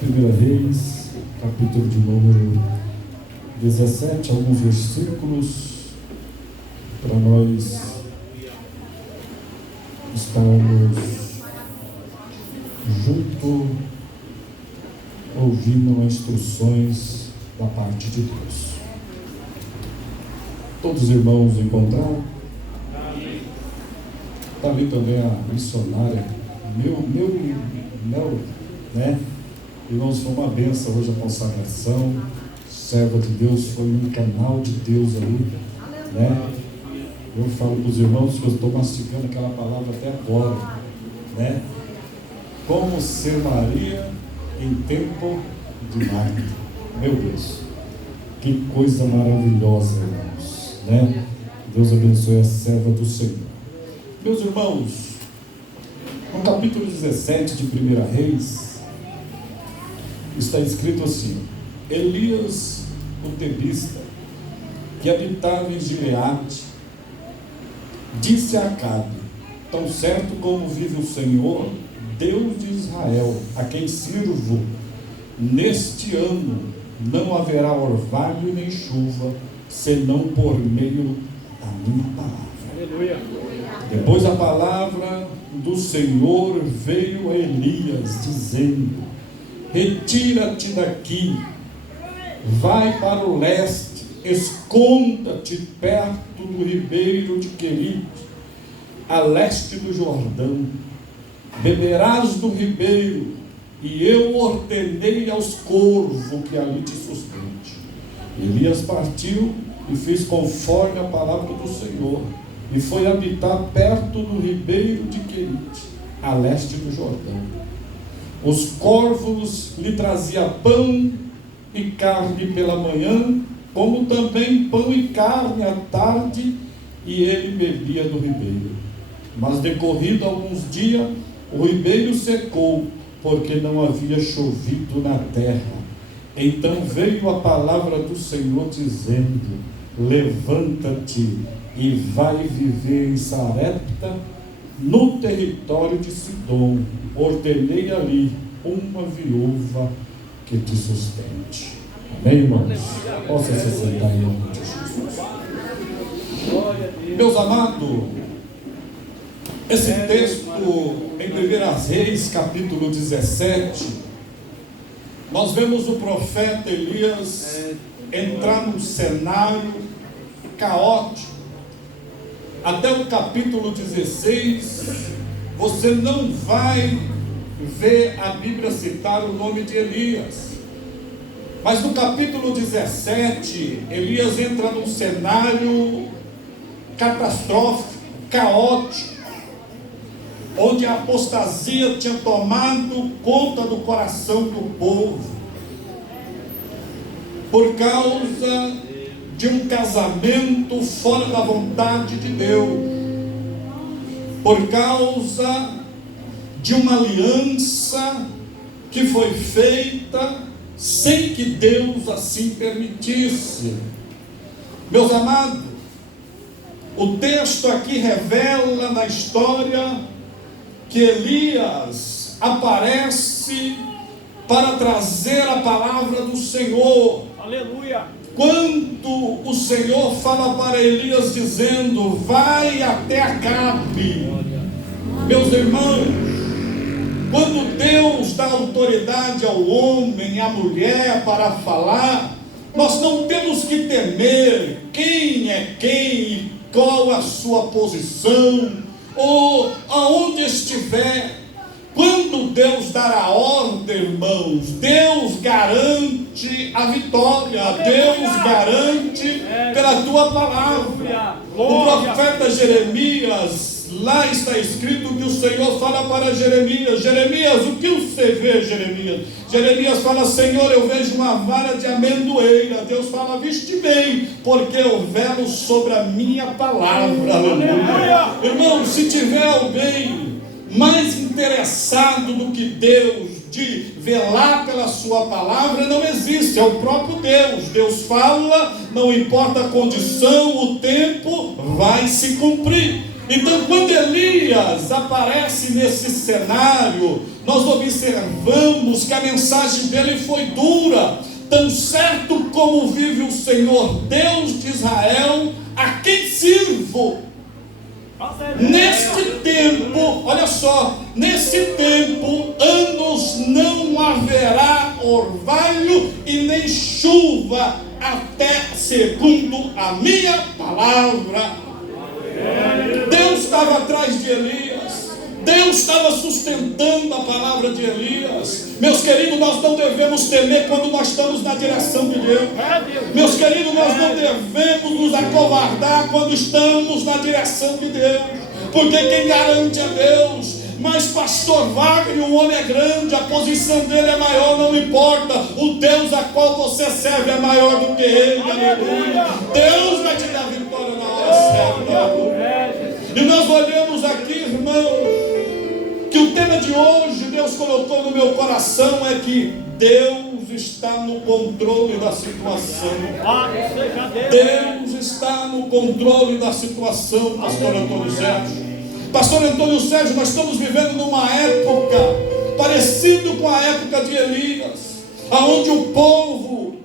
Primeira Reis, capítulo de número 17, alguns versículos para nós estarmos junto, ouvindo as instruções da parte de Deus. Todos os irmãos encontraram? Está ali também a missionária, né? Irmãos, foi uma benção hoje a consagração. Serva de Deus, foi um canal de Deus ali, né? Eu falo para os irmãos que eu estou mastigando aquela palavra até agora, né? Como ser Maria em tempo de Marta. Meu Deus, que coisa maravilhosa, irmãos, né? Deus abençoe a serva do Senhor. Meus irmãos, no capítulo 17 de 1 Reis, está escrito assim: Elias, o tebista, que habitava em Gileade, disse a Acabe: tão certo como vive o Senhor, Deus de Israel, a quem sirvo, neste ano não haverá orvalho nem chuva, senão por meio da minha palavra. Aleluia. Depois a palavra do Senhor veio a Elias, dizendo: retira-te daqui, vai para o leste, esconda-te perto do ribeiro de Querite, a leste do Jordão. Beberás do ribeiro, e eu ordenei aos corvos que ali te sustente. Elias partiu e fez conforme a palavra do Senhor, e foi habitar perto do ribeiro de Querite, a leste do Jordão. Os corvos lhe traziam pão e carne pela manhã, como também pão e carne à tarde, e ele bebia do ribeiro. Mas decorrido alguns dias, o ribeiro secou, porque não havia chovido na terra. Então veio a palavra do Senhor dizendo: levanta-te e vai viver em Sarepta, no território de Sidom. Ordenei ali uma viúva que te sustente. Amém, irmãos? Possa se sentar em nome de Jesus. Meus amados, esse texto em 1 Reis, capítulo 17, nós vemos o profeta Elias entrar num cenário caótico. Até o capítulo 16, você não vai ver a Bíblia citar o nome de Elias. Mas no capítulo 17, Elias entra num cenário catastrófico, caótico, onde a apostasia tinha tomado conta do coração do povo, por causa de um casamento fora da vontade de Deus, por causa de uma aliança que foi feita sem que Deus assim permitisse. Meus amados, o texto aqui revela na história que Elias aparece para trazer a palavra do Senhor. Aleluia! Quando o Senhor fala para Elias dizendo: vai até Acabe. Meus irmãos, quando Deus dá autoridade ao homem e à mulher para falar, nós não temos que temer quem é quem e qual a sua posição, ou aonde estiver. Quando Deus dar a ordem, irmãos, Deus garante a vitória, Deus garante pela tua palavra. O profeta Jeremias, lá está escrito que o Senhor fala para Jeremias: Jeremias, o que você vê, Jeremias? Jeremias fala: Senhor, eu vejo uma vara de amendoeira. Deus fala: viste bem, porque eu velo sobre a minha palavra. Aleluia. Irmão, se tiver alguém mais interessado do que Deus de velar pela sua palavra, não existe, é o próprio Deus. Deus fala, não importa a condição, o tempo vai se cumprir. Então, quando Elias aparece nesse cenário, nós observamos que a mensagem dele foi dura. Tão certo como vive o Senhor, Deus de Israel, a quem sirvo. Neste tempo, olha só, nesse tempo, anos não haverá orvalho e nem chuva, até segundo a minha palavra. Deus estava atrás de Elias, Deus estava sustentando a palavra de Elias. Meus queridos, nós não devemos temer quando nós estamos na direção de Deus. Meus queridos, nós não devemos nos acovardar quando estamos na direção de Deus, porque quem garante é Deus. Mas pastor Wagner, o homem é grande, a posição dele é maior, não importa. O Deus a qual você serve é maior do que ele. Aleluia. Deus vai te dar vitória na hora certa. E nós olhamos aqui, irmão, que o tema de hoje Deus colocou no meu coração é que Deus está no controle da situação. Deus está no controle da situação, pastor Antônio Sérgio. Pastor Antônio Sérgio, nós estamos vivendo numa época parecido com a época de Elias, aonde o povo,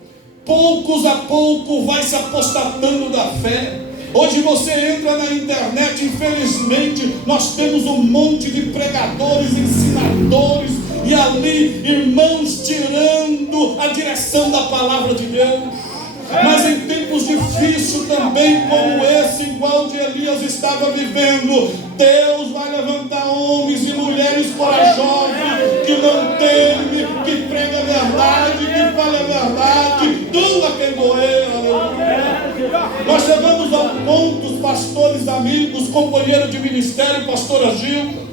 poucos a pouco, vai se apostatando da fé. Hoje você entra na internet, infelizmente, nós temos um monte de pregadores, ensinadores, e ali, irmãos tirando a direção da palavra de Deus. Mas em tempos difíceis também, como esse, igual de Elias estava vivendo, Deus vai levantar homens e mulheres corajosos, que não temem, que pregam a verdade, que falam a verdade, tudo a quem morrer. Nós chegamos ao ponto, os pastores, amigos, companheiros de ministério, pastora Gilda,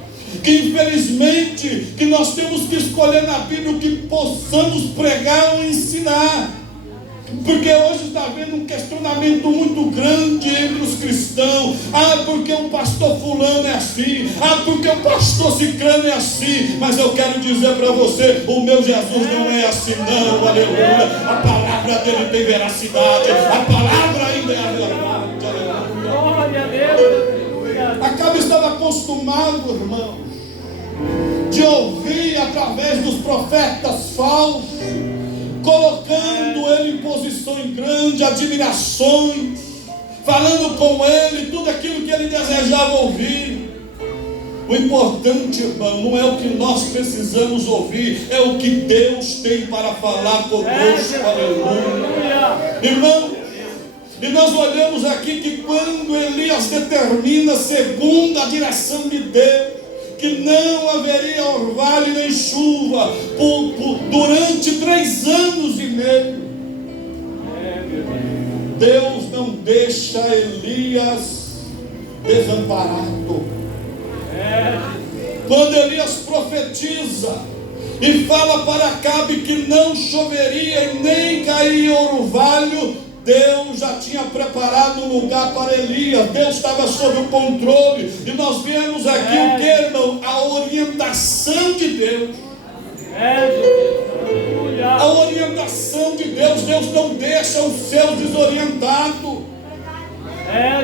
que infelizmente, que nós temos que escolher na Bíblia o que possamos pregar ou ensinar. Porque hoje está havendo um questionamento muito grande entre os cristãos. Porque o pastor fulano é assim, porque o pastor ciclano é assim. Mas eu quero dizer para você, o meu Jesus não é assim não, aleluia. A palavra dele tem veracidade, a palavra ainda é a verdade, aleluia. Glória a Deus. Acabe estava acostumado, irmãos, de ouvir através dos profetas falsos, colocando ele em posições grandes, admirações, falando com ele tudo aquilo que ele desejava ouvir. O importante, irmão, não é o que nós precisamos ouvir, é o que Deus tem para falar conosco, aleluia. Irmão, e nós olhamos aqui que quando Elias determina, segundo a direção de Deus, que não haveria orvalho nem chuva durante 3 anos e meio. Deus não deixa Elias desamparado. Quando Elias profetiza e fala para Acabe que não choveria e nem cairia orvalho, Deus já tinha preparado um lugar para Elias. Deus estava sob o controle. E nós vemos aqui o que, irmão? A orientação de Deus. A orientação de Deus. Deus não deixa os seus desorientados.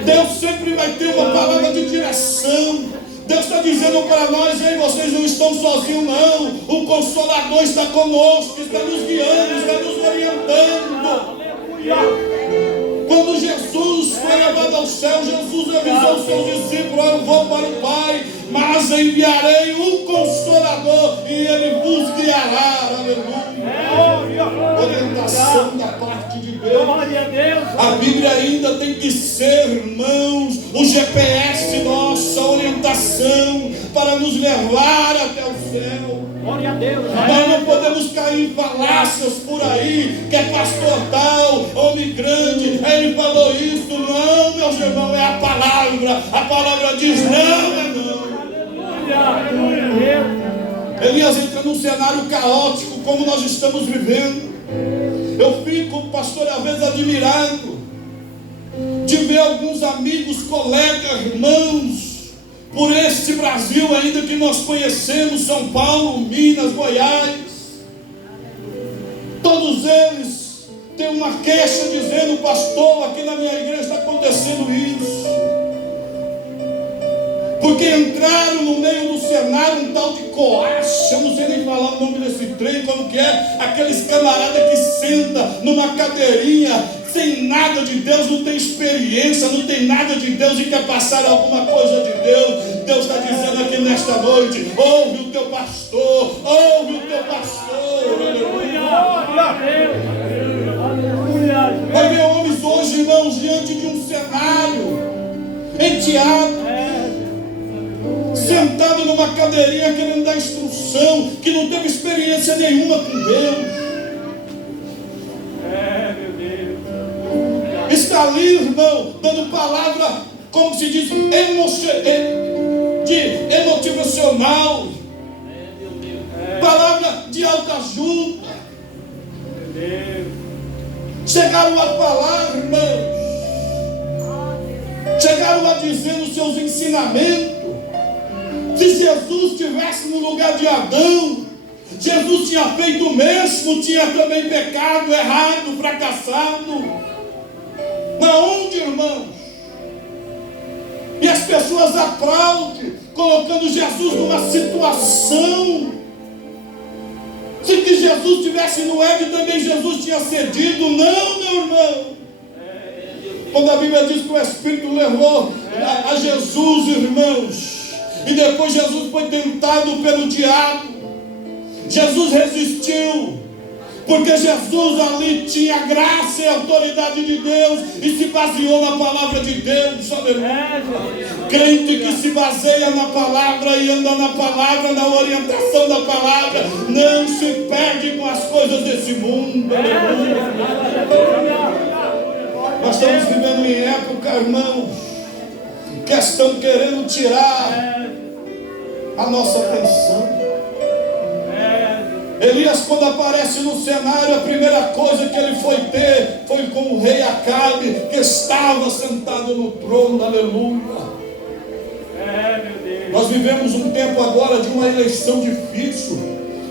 Deus sempre vai ter uma palavra de direção. Deus está dizendo para nós: ei, vocês não estão sozinhos não. O Consolador está conosco, está nos guiando, está nos orientando. Quando Jesus foi levado ao céu, Jesus avisou os seus discípulos: eu vou para o Pai, mas enviarei um Consolador e ele vos guiará. Aleluia. Orientação da parte de Deus. A Bíblia ainda tem que ser, irmãos, o GPS nossa, orientação para nos levar até o céu. Glória a Deus. Nós não podemos cair em falácias por aí, que é pastor tal, homem grande, ele falou isso. Não, meus irmãos, é a palavra. A palavra diz não, é não. Elias entra num cenário caótico como nós estamos vivendo. Eu fico, pastor, às vezes admirado de ver alguns amigos, colegas, irmãos, por este Brasil ainda que nós conhecemos, São Paulo, Minas, Goiás, todos eles têm uma queixa dizendo: pastor, aqui na minha igreja está acontecendo isso. porque entraram no meio do cenário um tal de Coache, eu não sei nem falar o nome desse trem, como que é, aqueles camaradas que senta numa cadeirinha, sem nada de Deus, não tem experiência, não tem nada de Deus e quer passar alguma coisa de Deus. Deus está dizendo aqui nesta noite: ouve o teu pastor, ouve o teu pastor. Vai ver homens hoje, irmãos, diante de um cenário, em teatro, sentado numa cadeirinha querendo dar instrução, que não teve experiência nenhuma com Deus. Está ali, irmão, dando palavra, como se diz, motivacional, palavra de autoajuda. Chegaram a falar, irmãos, chegaram a dizer nos seus ensinamentos: se Jesus estivesse no lugar de Adão, Jesus tinha feito o mesmo, tinha também pecado, errado, fracassado. Mas onde, irmãos? E as pessoas aplaudem, colocando Jesus numa situação. Se que Jesus estivesse no Éden, também Jesus tinha cedido. Não, meu irmão. Quando a Bíblia diz que o Espírito levou a Jesus, irmãos, e depois Jesus foi tentado pelo diabo, Jesus resistiu, porque Jesus ali tinha graça e autoridade de Deus e se baseou na palavra de Deus. Aleluia. Crente que se baseia na palavra e anda na palavra, na orientação da palavra, não se perde com as coisas desse mundo. Aleluia. Nós estamos vivendo em época, irmãos, que estão querendo tirar a nossa atenção. Elias, quando aparece no cenário, a primeira coisa que ele foi ter foi com o rei Acabe, que estava sentado no trono. Aleluia. Nós vivemos um tempo agora de uma eleição difícil,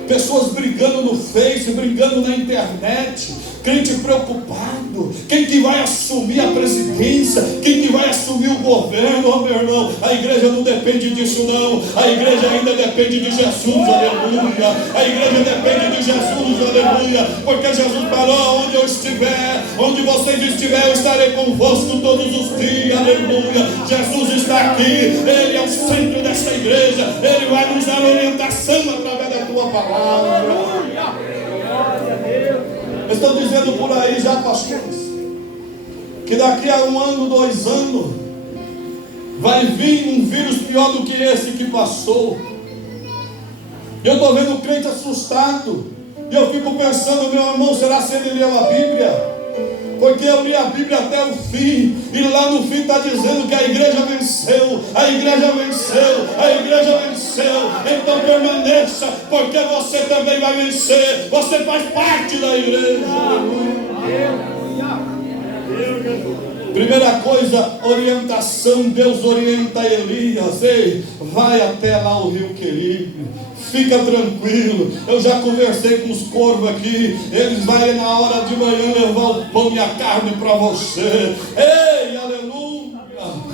pessoas brigando no Face, brigando na internet, crente preocupado, quem que vai assumir a presidência, quem que vai assumir o governo. Oh, meu irmão, a igreja não depende disso não, a igreja ainda depende de Jesus, aleluia, a igreja depende de Jesus, aleluia, porque Jesus falou: onde eu estiver, onde vocês estiverem, eu estarei convosco todos os dias, aleluia. Jesus está aqui, Ele é o centro desta igreja, Ele vai nos dar orientação através da tua palavra. Aleluia. Estão dizendo por aí já, pastores, que daqui a 1 ano, 2 anos, vai vir um vírus pior do que esse que passou. Eu estou vendo o crente assustado, e eu fico pensando: meu irmão, será que ele leu a Bíblia? Porque eu li a Bíblia até o fim, e lá no fim está dizendo que a igreja venceu, a igreja venceu, a igreja venceu. Então permaneça, porque você também vai vencer, você faz parte da igreja. Primeira coisa, orientação. Deus orienta Elias: ei, vai até lá o rio Queribe, fica tranquilo, eu já conversei com os corvos aqui, eles vão na hora de manhã levar o pão e a carne para você. Ei, aleluia.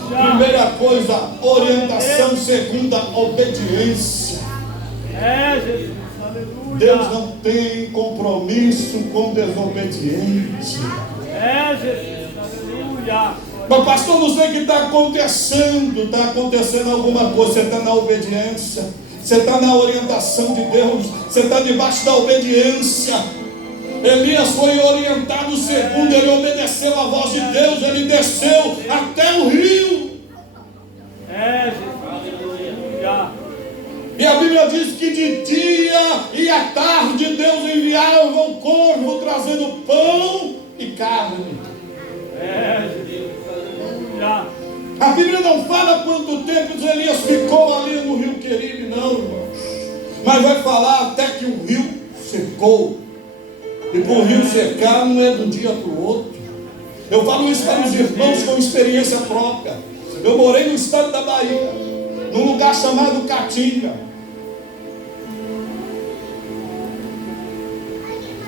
Primeira coisa, orientação. Segunda, obediência. Jesus, aleluia. Deus não tem compromisso com desobediência. Jesus, aleluia. Mas pastor, não sei o que está acontecendo. Está acontecendo alguma coisa. Você está na obediência, você está na orientação de Deus, você está debaixo da obediência. Elias foi orientado segundo ele obedeceu a voz de Deus, ele desceu até o rio. E a Bíblia diz que de dia e à tarde Deus enviava um corvo trazendo pão e carne. A Bíblia não fala quanto tempo Elias ficou ali no rio Queribe, não, irmãos. Mas vai falar até que o rio secou. E para o rio secar não é de um dia para o outro. Eu falo isso para os irmãos com experiência própria. Eu morei no estado da Bahia, num lugar chamado Caatinga.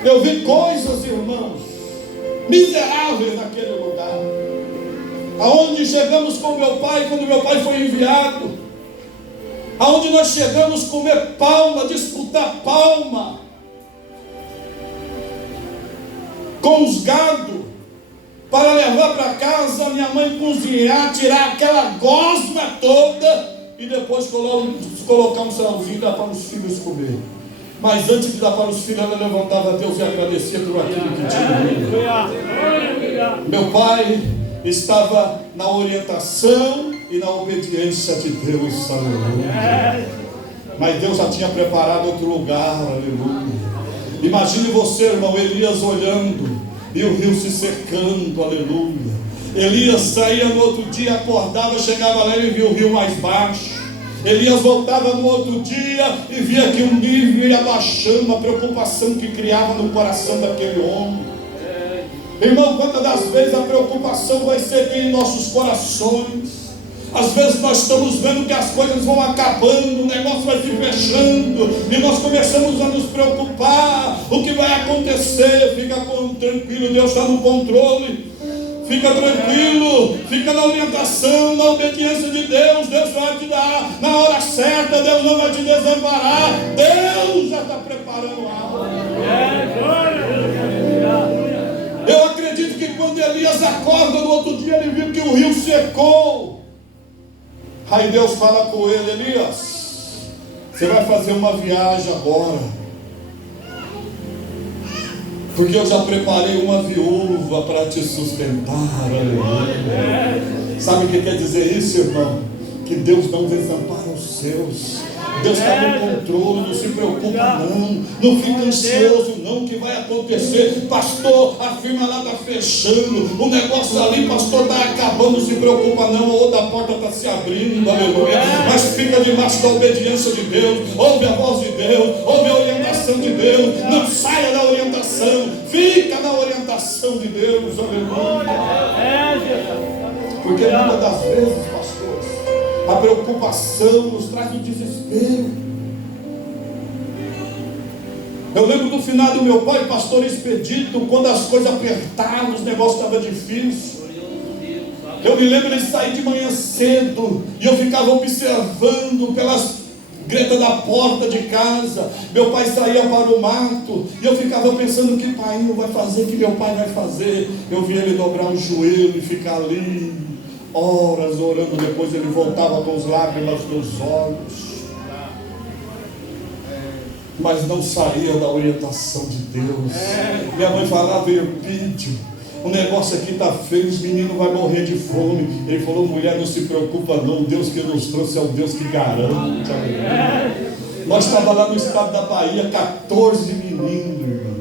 Eu vi coisas, irmãos, miseráveis naquele lugar. Aonde chegamos com meu pai, quando meu pai foi enviado, aonde nós chegamos a comer palma, disputar palma com os gados, para levar para casa, minha mãe cozinhar, tirar aquela gosma toda e depois colocar um salzinho e dar para os filhos comer. Mas antes de dar para os filhos, ela levantava a Deus e agradecia por aquilo que tinha. Meu pai estava na orientação e na obediência de Deus, aleluia. Mas Deus já tinha preparado outro lugar, aleluia. Imagine você, irmão, Elias olhando e o rio se secando, aleluia. Elias saía no outro dia, acordava, chegava lá e via o rio mais baixo. Elias voltava no outro dia e via que o nível ia baixando, a preocupação que criava no coração daquele homem. Irmão, quantas das vezes a preocupação vai ser aqui em nossos corações? Às vezes nós estamos vendo que as coisas vão acabando, o negócio vai se fechando, e nós começamos a nos preocupar. O que vai acontecer? Fica tranquilo, Deus está no controle. Fica tranquilo, fica na orientação, na obediência de Deus. Deus vai te dar na hora certa, Deus não vai te desamparar. Deus já está preparando algo. Eu acredito que quando Elias acorda no outro dia, ele viu que o rio secou. Aí Deus fala com ele: Elias, você vai fazer uma viagem agora, porque eu já preparei uma viúva para te sustentar. Sabe o que quer dizer isso, irmão? Que Deus não desampara os seus. Deus está no controle, não se preocupa não fica ansioso não, o que vai acontecer? Pastor, a firma lá está fechando, o negócio ali, pastor, está acabando, não se preocupa não, a outra porta está se abrindo, aleluia. Mas fica debaixo da obediência de Deus, ouve a voz de Deus, ouve a orientação de Deus, não saia da orientação, fica na orientação de Deus, aleluia. Porque muitas das vezes, pastores, a preocupação nos traz o desespero. Eu lembro do final do meu pai, pastor Expedito, quando as coisas apertavam, os negócios estavam difíceis. Eu me lembro de sair de manhã cedo e eu ficava observando pelas gretas da porta de casa. Meu pai saía para o mato e eu ficava pensando: o que pai vai fazer, o que meu pai vai fazer. Eu via ele dobrar o joelho e ficar ali horas orando. Depois ele voltava com as lágrimas nos olhos, mas não saía da orientação de Deus. Minha mãe falava: Eupídio, o negócio aqui está feio, os meninos vão morrer de fome. Ele falou: mulher, não se preocupa não, o Deus que nos trouxe é o Deus que garante. Nós estávamos lá no estado da Bahia, 14 meninos, irmão.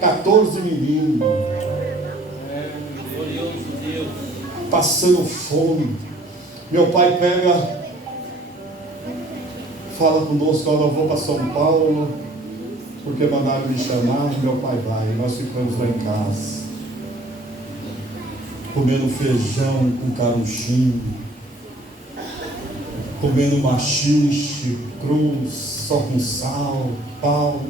14 meninos, passando fome. Meu pai pega, fala conosco: olha, eu vou para São Paulo, porque mandaram me chamar. Meu pai vai, e nós ficamos lá em casa, comendo feijão com caruchinho, comendo machixe cru, só com sal, pau.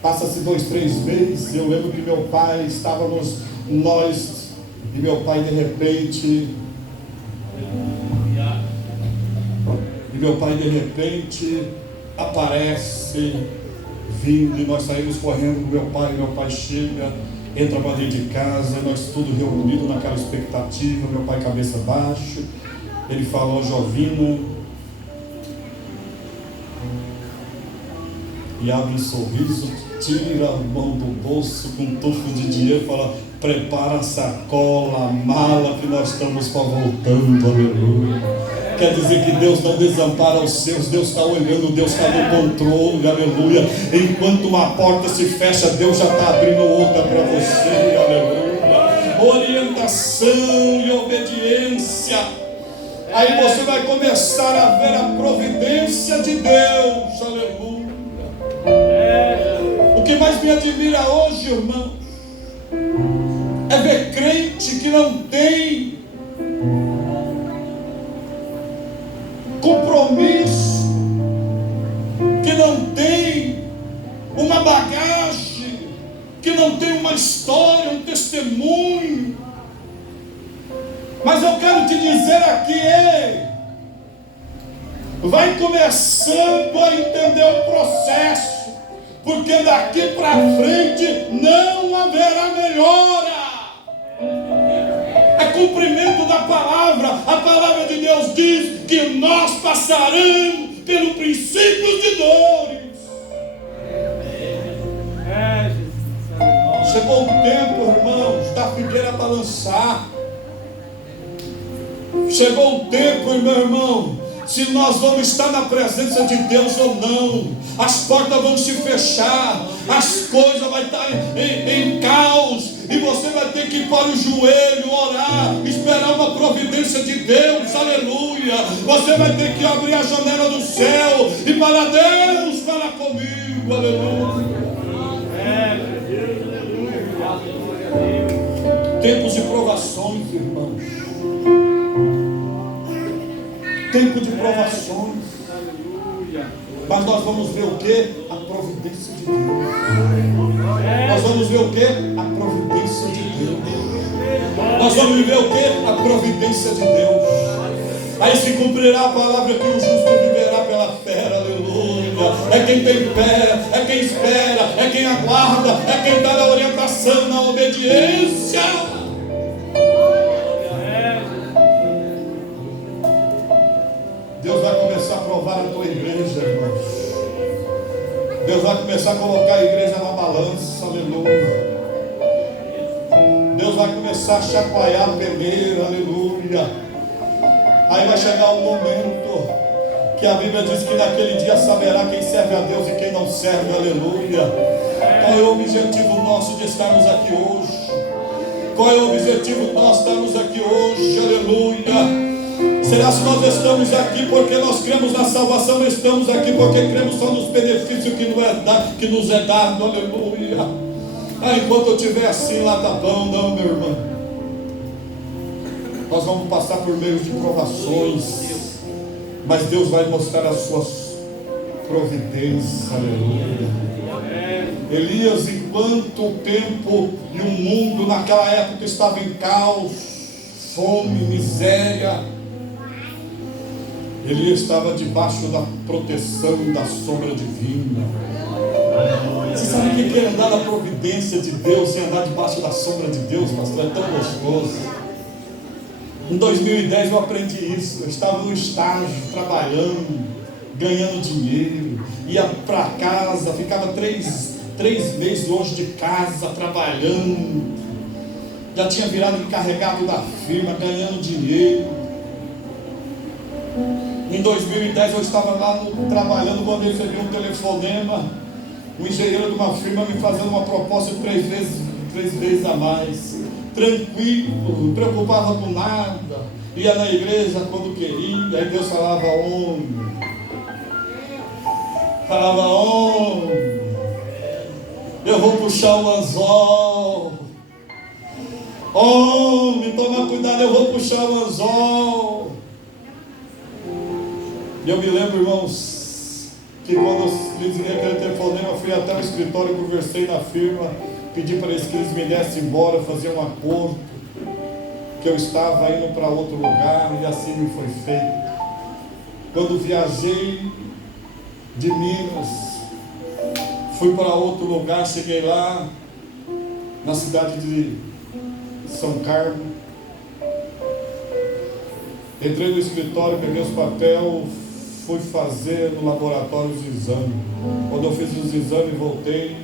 Passa-se 2, 3 meses. Eu lembro que meu pai, estávamos nós e meu pai de repente, aparece vindo, e nós saímos correndo com meu pai chega, entra para dentro de casa, nós tudo reunidos naquela expectativa, meu pai cabeça baixa, ele fala: ó, Jovina, e abre um sorriso, tira a mão do bolso com um tufo de dinheiro e fala: prepara a sacola, a mala, que nós estamos voltando, aleluia. Quer dizer que Deus não desampara os seus, Deus está olhando, Deus está no controle, aleluia. Enquanto uma porta se fecha, Deus já está abrindo outra para você, aleluia. Orientação e obediência. Aí você vai começar a ver a providência de Deus, aleluia. O que mais me admira hoje, irmão, é ver crente que não tem compromisso, que não tem uma bagagem, que não tem uma história, um testemunho. Mas eu quero te dizer aqui: vai começando a entender o processo, porque daqui para frente não haverá melhora. É cumprimento da palavra. A palavra de Deus diz que nós passaremos pelo princípio de dores. Chegou o tempo, irmãos, da figueira balançar. Chegou o tempo, meu irmão, se nós vamos estar na presença de Deus ou não. As portas vão se fechar, as coisas vão estar em caos, e você vai ter que ir para o joelho, orar, esperar uma providência de Deus, aleluia. Você vai ter que abrir a janela do céu e falar: Deus, fala comigo, aleluia. Tempos de provações, irmãos. Tempo de provações. Mas nós vamos ver o que? A providência de Deus. Nós vamos ver o que? A providência de Deus. Nós vamos ver o que? A providência de Deus. Aí se cumprirá a palavra que o justo viverá pela fé, aleluia. É quem tem fé, é quem espera, é quem aguarda, é quem está na orientação, na obediência. Deus vai começar a provar a tua igreja, irmãos. Deus vai começar a colocar a igreja na balança, aleluia. Deus vai começar a chacoalhar a peneira, aleluia. Aí vai chegar um momento que a Bíblia diz que naquele dia saberá quem serve a Deus e quem não serve, aleluia. Qual é o objetivo nosso de estarmos aqui hoje? Qual é o objetivo nosso de estarmos aqui hoje, aleluia? Será que nós estamos aqui porque nós cremos na salvação? Estamos aqui porque cremos só nos benefícios que nos é dado, aleluia. Enquanto eu estiver assim lá tá bom, não, meu irmão. Nós vamos passar por meio de provações, mas Deus vai mostrar as suas providências, aleluia. Elias, enquanto o tempo e o mundo naquela época estava em caos, fome, miséria, Elias estava debaixo da proteção da sombra divina. Você sabe o que é andar na providência de Deus e andar debaixo da sombra de Deus, pastor? É tão gostoso. Em 2010 eu aprendi isso. Eu estava no estágio, trabalhando, ganhando dinheiro, ia para casa, ficava três meses longe de casa, trabalhando. Já tinha virado encarregado da firma, ganhando dinheiro. Em 2010 eu estava lá trabalhando, quando eu recebi um telefonema, um engenheiro de uma firma me fazendo uma proposta de 3 vezes a mais. Tranquilo, não preocupava com nada, ia na igreja quando queria. Aí Deus falava: homem, eu vou puxar o anzol. Homem, toma cuidado, eu vou puxar o anzol. E eu me lembro, irmãos, que quando eu desliguei aquele telefonema, fui até o escritório, conversei na firma, pedi para eles que eles me dessem embora, fazer um acordo, que eu estava indo para outro lugar, e assim me foi feito. Quando viajei de Minas, fui para outro lugar, cheguei lá, na cidade de São Carlos, entrei no escritório, peguei os papéis, fui fazer no laboratório os exames. Quando eu fiz os exames, voltei,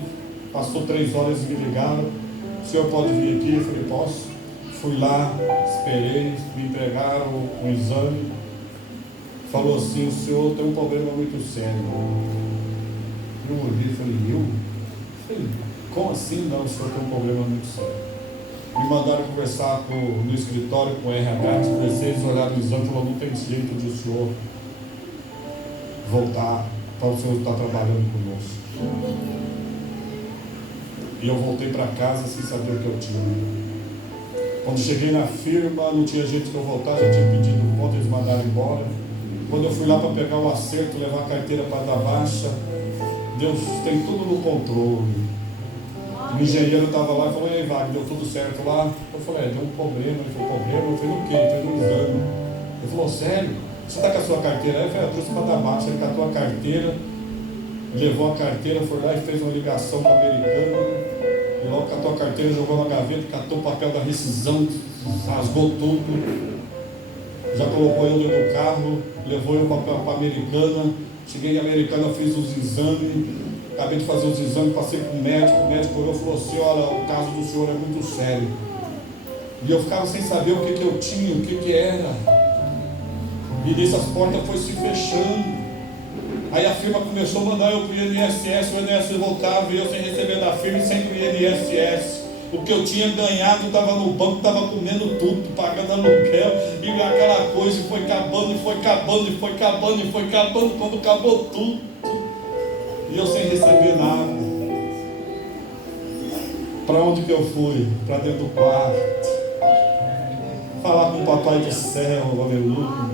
passou 3 horas e me ligaram: o senhor pode vir aqui? Eu falei: posso. Fui lá, esperei, me entregaram um exame. Falou assim: o senhor tem um problema muito sério. Eu olhei e falei: eu? Falei: como assim não, o senhor tem um problema muito sério? Me mandaram conversar no escritório com o RH, conversei, eles olharam o exame e falaram: não tem jeito de o senhor voltar para o senhor estar trabalhando conosco. E eu voltei para casa sem saber o que eu tinha. Quando cheguei na firma, não tinha jeito de eu voltar, já tinha pedido conta, eles mandaram embora. Quando eu fui lá para pegar o acerto, levar a carteira para dar baixa, Deus tem tudo no controle. O engenheiro estava lá e falou: ei, Wagner, deu tudo certo lá? Eu falei: deu um problema. Ele falou: problema? Eu falei: o quê? Ele fez um exame. Ele falou: sério? Você está com a sua carteira? Aí eu falei, eu trouxe para dar marcha. Ele catou a carteira, levou a carteira, foi lá e fez uma ligação com a americana. E logo catou a carteira, jogou na gaveta, catou o papel da rescisão, rasgou tudo. Já colocou eu dentro do carro, levou eu para a americana. Cheguei na americana, fiz os exames. Acabei de fazer os exames, passei para o médico olhou e falou assim, olha, o caso do senhor é muito sério. E eu ficava sem saber o que eu tinha, o que era. E nisso as portas foram se fechando. Aí a firma começou a mandar eu para o INSS, o INSS voltava e eu sem receber da firma e sem o INSS. O que eu tinha ganhado estava no banco, estava comendo tudo, pagando aluguel, e aquela coisa foi acabando, e foi acabando, e foi acabando, e foi acabando, quando acabou tudo. E eu sem receber nada. Para onde que eu fui? Para dentro do quarto. Falar com o papai do céu, aleluia.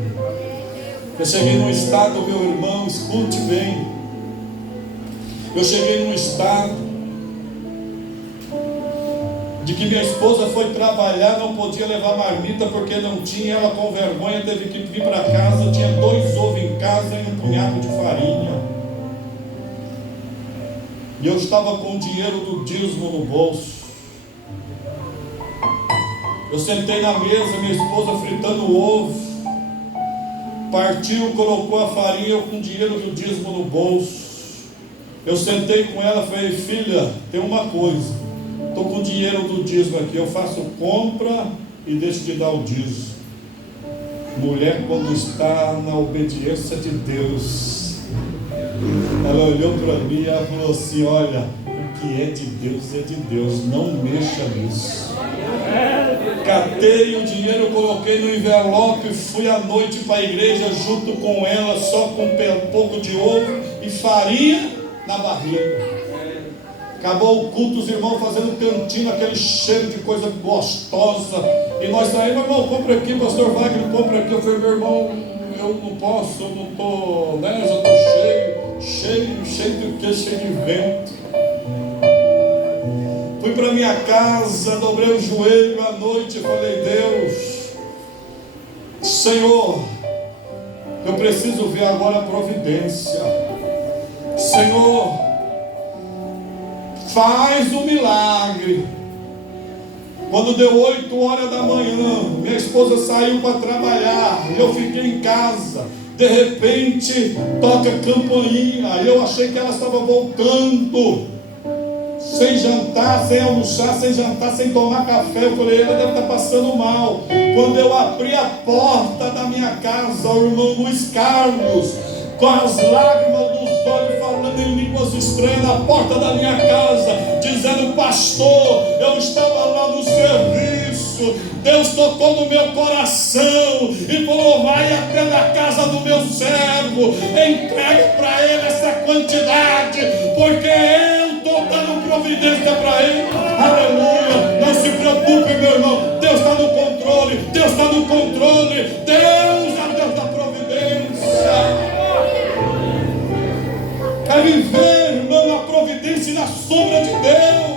Eu cheguei num estado, meu irmão, escute bem. Eu cheguei num estado de que minha esposa foi trabalhar, não podia levar marmita porque não tinha, ela com vergonha teve que vir para casa, tinha 2 ovos em casa e um punhado de farinha. E eu estava com o dinheiro do dízimo no bolso. Eu sentei na mesa, minha esposa fritando o ovo. Partiu, colocou a farinha, eu com o dinheiro do dízimo no bolso. Eu sentei com ela e falei, filha, tem uma coisa. Estou com o dinheiro do dízimo aqui, eu faço compra e deixo de dar o dízimo. Mulher, quando está na obediência de Deus, ela olhou para mim e ela falou assim, olha, o que é de Deus, não mexa nisso. Catei o dinheiro, coloquei no envelope, fui à noite para a igreja junto com ela, só com um pouco de ovo e farinha na barriga. Acabou o culto, os irmãos fazendo cantinho, aquele cheiro de coisa gostosa. E nós saímos, irmão, compra aqui, pastor Wagner, compra aqui. Eu falei, meu irmão, eu não posso, eu não estou, né? Já estou cheio de quê? Cheio de vento. Fui para minha casa, dobrei o joelho à noite e falei, Deus, Senhor, eu preciso ver agora a providência. Senhor, faz um milagre. Quando deu 8 horas da manhã, minha esposa saiu para trabalhar, eu fiquei em casa. De repente, toca a campainha. Eu achei que ela estava voltando, sem jantar, sem almoçar, sem jantar, sem tomar café. Eu falei, ela deve estar passando mal. Quando eu abri a porta da minha casa, o irmão Luiz Carlos, com as lágrimas dos olhos, falando em línguas estranhas na porta da minha casa, dizendo, pastor, eu estava lá no serviço, Deus tocou no meu coração e falou, vai até na casa do meu servo, entregue para ele essa quantidade, porque eu estou dando providência para ele. Aleluia. Não se preocupe, meu irmão, Deus está no controle, Deus está no controle, Deus é Deus da providência. Quer viver, irmão, na providência e na sombra de Deus.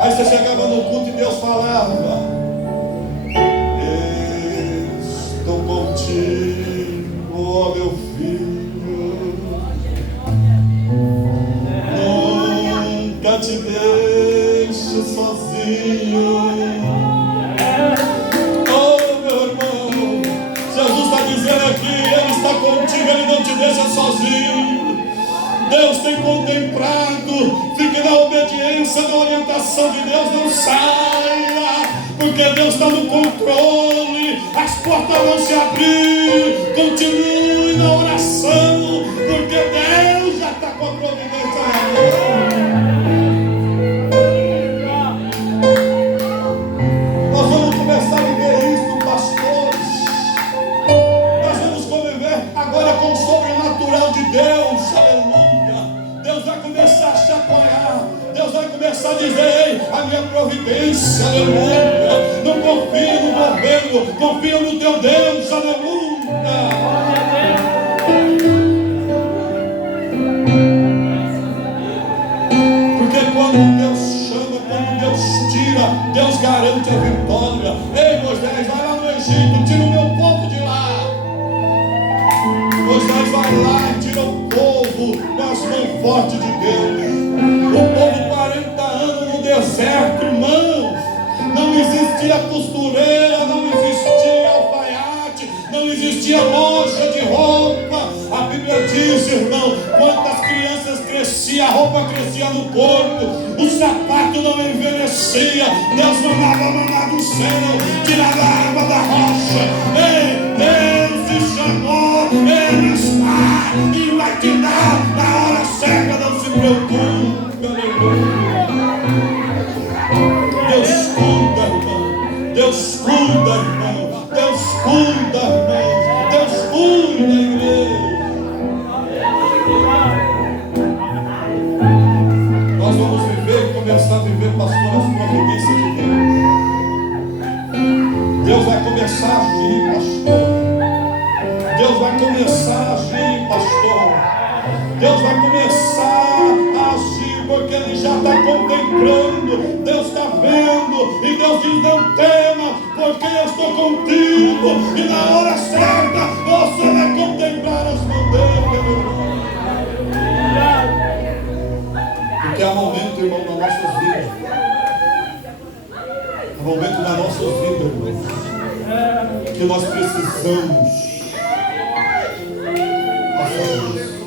Aí você chegava no culto e Deus falava, estou contigo, ó meu filho, nunca te deixo sozinho. Ele está contigo, Ele não te deixa sozinho. Deus tem contemplado. Fique na obediência, na orientação de Deus. Não saia, porque Deus está no controle. As portas vão se abrir. Continue na oração, porque Deus já está com a providência na mão. Nós vamos começar a viver isso, pastores. Agora com o sobrenatural de Deus, aleluia. Deus vai começar a chacoalhar, Deus vai começar a dizer, ei, a minha providência, aleluia. Não confia no governo, confia no teu Deus, aleluia. Porque quando Deus chama, quando Deus tira, mentira, Deus garante a vitória. Ei, Moisés, vai lá no Egito, tira o meu povo de lá. Moisés vai lá e tira o povo com as mãos fortes de Deus. O povo 40 anos no deserto, irmãos. Não existia costureira, não existia alfaiate, não existia loja de roupa. A Bíblia diz, irmão, quantas crianças cresciam, a roupa crescia no corpo, o sapato não envelhecia. Deus mandava maná do céu, tirava a água da rocha. Ei, Deus te chamou, Ele está e vai te dar na hora certa, não se preocupe. Deus cuida, irmão. Deus cuida, irmão. Deus cuida, irmão. Deus cuida, igreja. Nós vamos viver e começar a viver, pastor, as providências de Deus. Deus vai começar a agir, pastor. Deus vai começar a agir, pastor. Deus vai começar a agir, porque Ele já está contemplando. Deus está vendo, e Deus diz: não tema, porque eu estou contigo, e na hora certa você vai contemplar as mãos dele. Porque há momento, irmão, nas nossas vidas, há momento nas nossas vidas, irmão, que nós precisamos passar isso.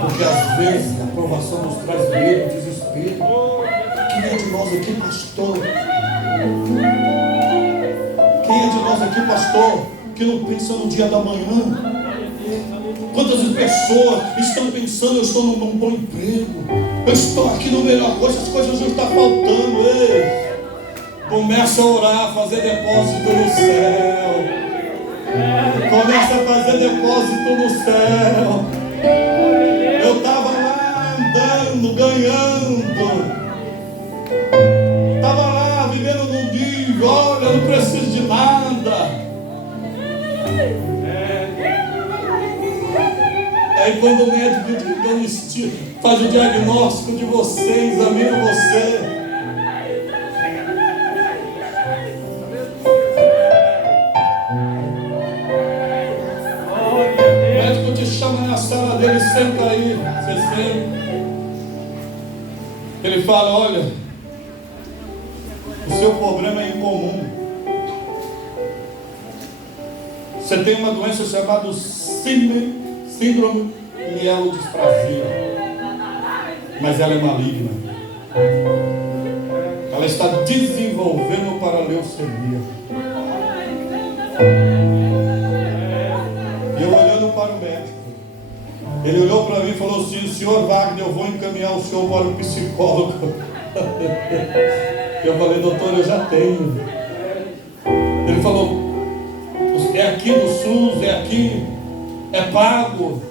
Porque às vezes a aprovação nos traz medo, desespero. Quem é de nós aqui, pastor? Quem é de nós aqui, pastor, que não pensa no dia da manhã? Quantas pessoas estão pensando: eu estou num bom emprego, eu estou aqui no melhor coisa, as coisas não estão faltando. Ei, começa a orar, a fazer depósito no céu. Começa a fazer depósito no céu. Eu estava lá andando, ganhando. Estava lá vivendo num dia. Olha, eu não preciso de nada. Aí quando o médico faz o diagnóstico de você, examina você. O médico te chama na sala dele, senta aí, você senta. Ele fala: olha, o seu problema é incomum. Você tem uma doença chamada síndrome mielodisplasia, mas ela é maligna. Ela está desenvolvendo para a leucemia. E eu olhando para o médico, ele olhou para mim e falou assim: senhor Wagner, eu vou encaminhar o senhor para o psicólogo. Eu falei: doutor, eu já tenho. Ele falou: é aqui no SUS, é aqui, é pago.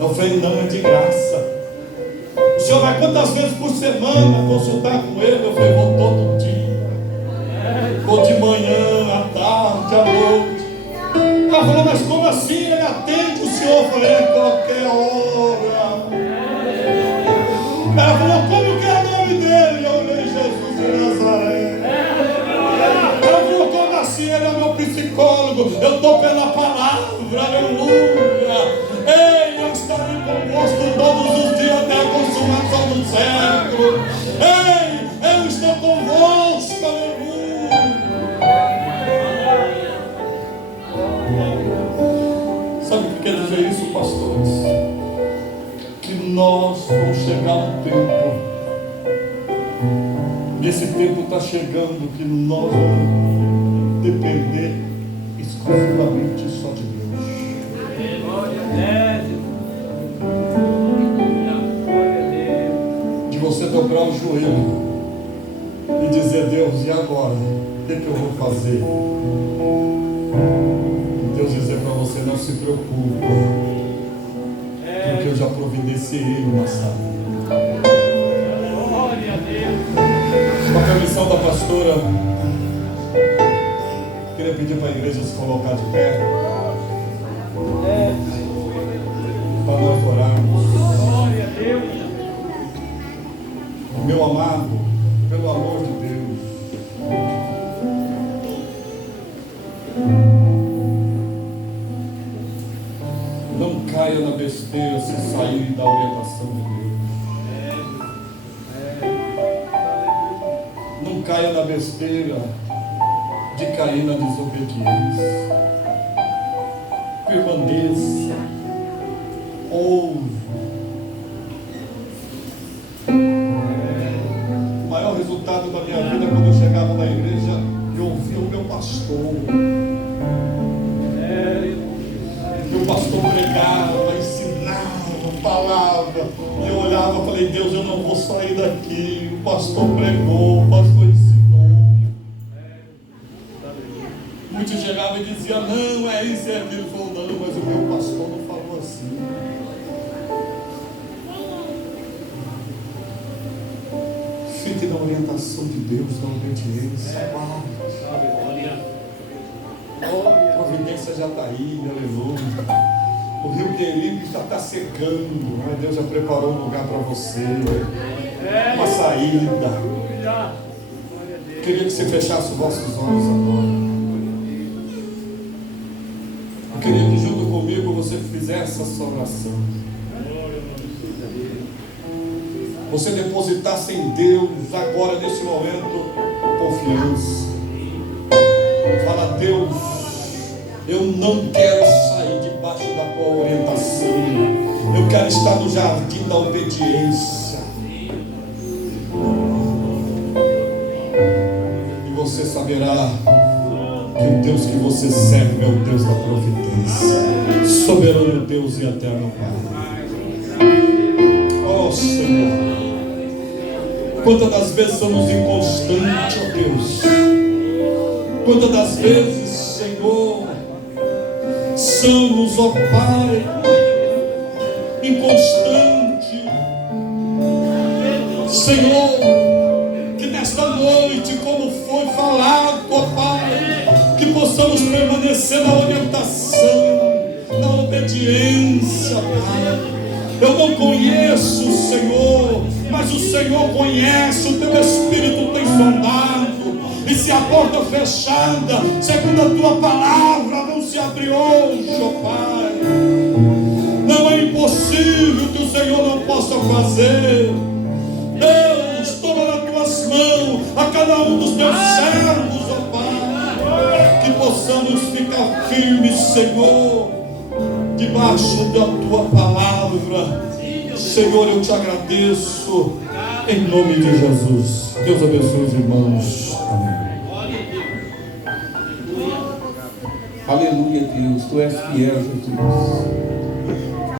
Eu falei: não, é de graça. O senhor vai quantas vezes por semana consultar com ele? Eu falei: vou todo dia. Vou de manhã, à tarde, à noite. Ela falou: mas como assim? Ele atende o senhor? Eu falei: a qualquer hora. Ela falou: como que é o nome dele? Eu olhei: Jesus de Nazaré. Ela falou: como assim? Ele é meu psicólogo. Eu estou pela palavra, aleluia. Ei, eu estarei convosco todos os dias até a consumação do século. Ei, eu estou convosco, aleluia. Sabe o que quer dizer isso, pastores? Que nós vamos chegar um tempo, nesse tempo está chegando, que nós vamos depender exclusivamente só de Deus. De você dobrar o joelho e dizer: Deus, e agora? O que eu vou fazer? E Deus dizer para você: não se preocupe, porque eu já providenciei uma saída. Com a permissão da pastora, queria pedir para a igreja se colocar de pé, para nós orarmos. amado, pelo amor de Deus, não caia na besteira se sair da orientação de Deus. Não caia na besteira de cair na desobediência. Permaneça. Ouve. O maior resultado da minha vida, quando eu chegava na igreja, eu ouvia o meu pastor. Meu pastor pregava, ensinava, falava, e eu olhava e falei: Deus, eu não vou sair daqui. O pastor pregou, o pastor ensinou. Muitos chegavam e diziam: não, é isso, é aquilo. Ele falou: não, mas o meu pastor não falou assim. Fique na orientação de Deus, na obediência. A providência já está aí, aleluia. O rio Querido já está secando, mas Deus já preparou um lugar para você, uma saída. Eu queria que você fechasse os vossos olhos agora. Eu queria que junto comigo você fizesse essa oração. Você depositasse em Deus agora, nesse momento, confiança. Fala: Deus, eu não quero sair debaixo da tua orientação. Eu quero estar no jardim da obediência. E você saberá que o Deus que você serve é o Deus da providência, soberano Deus e eterno Pai. Oh Senhor, quantas das vezes somos inconstantes, ó Deus. Quantas das vezes, Senhor, somos, ó Pai, inconstantes. Senhor, que nesta noite, como foi falado, ó Pai, que possamos permanecer na orientação, na obediência, Pai. Eu não conheço o Senhor, mas o Senhor conhece, o teu Espírito tem sondado. E se a porta fechada, segundo a tua palavra, não se abre hoje, ó Pai, não é impossível que o Senhor não possa fazer. Deus, toma nas tuas mãos a cada um dos teus servos, ó Pai, que possamos ficar firmes, Senhor, debaixo da tua palavra. Senhor, eu te agradeço em nome de Jesus. Deus abençoe os irmãos. Amém. Aleluia, Deus, tu és fiel, Jesus.